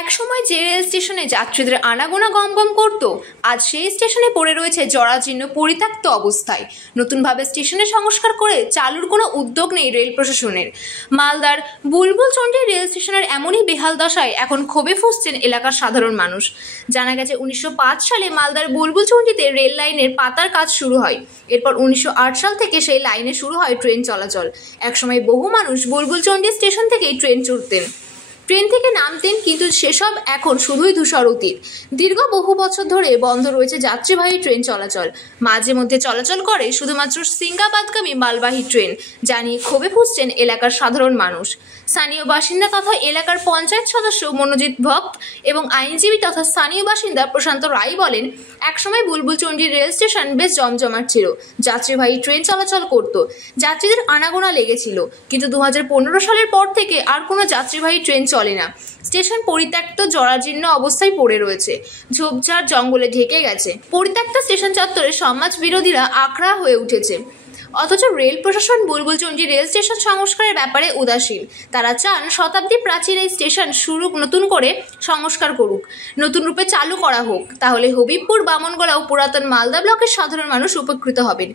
একসময় যে রেল স্টেশনে যাত্রীদের আনাগোনা গমগম করত, আজ সেই স্টেশনে পড়ে রয়েছে জরাজীর্ণ পরিত্যক্ত অবস্থায়। নতুনভাবে স্টেশনের সংস্কার করে চালুর কোনো উদ্যোগ নেই রেল প্রশাসনের। মালদার বুলবুলচন্ডী রেল স্টেশনের এমনই বেহাল দশায় এখন ক্ষোভে ফুঁসছেন এলাকার সাধারণ মানুষ। জানা গেছে 1905 সালে মালদার বুলবুলচন্ডীতে রেল লাইনের পাতার কাজ শুরু হয়। এরপর 1908 সাল থেকে সেই লাইনে শুরু হয় ট্রেন চলাচল। একসময় বহু মানুষ বুলবুলচন্ডী স্টেশন থেকেই ট্রেন চড়তেন, ট্রেন থেকে নামতেন, কিন্তু সেসব এখন শুধুই ধূসর অতীত। দীর্ঘ বহু বছর ধরে বন্ধ রয়েছে যাত্রীবাহী ট্রেন চলাচল। মাঝে মধ্যে চলাচল করে শুধুমাত্র সিঙ্গাবাদগামী মালবাহী ট্রেন, যা নিয়ে ক্ষোভে ফুঁসছেন এলাকার সাধারণ মানুষ। স্থানীয় বাসিন্দা তথা এলাকার পঞ্চায়েত সদস্য মনোজিৎ ভক্ত এবং আইনজীবী তথা স্থানীয় বাসিন্দা প্রশান্ত রায় বলেন, একসময় বুলবুলচন্ডী রেল স্টেশন বেশ জমজমাট ছিল, যাত্রীবাহী ট্রেন চলাচল করত, যাত্রীদের আনাগোনা লেগেছিল। কিন্তু 2015 সালের পর থেকে আর কোনো যাত্রীবাহী ট্রেন চলে না। স্টেশন পরিত্যক্ত জরাজীর্ণ অবস্থায় পড়ে রয়েছে, ঝোপঝাড় জঙ্গলে ঢেকে গেছে। পরিত্যক্ত স্টেশন চত্বরে সমাজ বিরোধীরা আখড়া হয়ে উঠেছে। অথচ রেল প্রশাসন বুলবুলচন্ডী রেল স্টেশন সংস্কারের ব্যাপারে উদাসীন। তারা চান শতাব্দী প্রাচীন এই স্টেশন নতুন করে সংস্কার করুক, নতুন রূপে চালু করা হোক। তাহলে হবিবপুর, বামনগোলা ও পুরাতন মালদা ব্লকের সাধারণ মানুষ উপকৃত হবেন।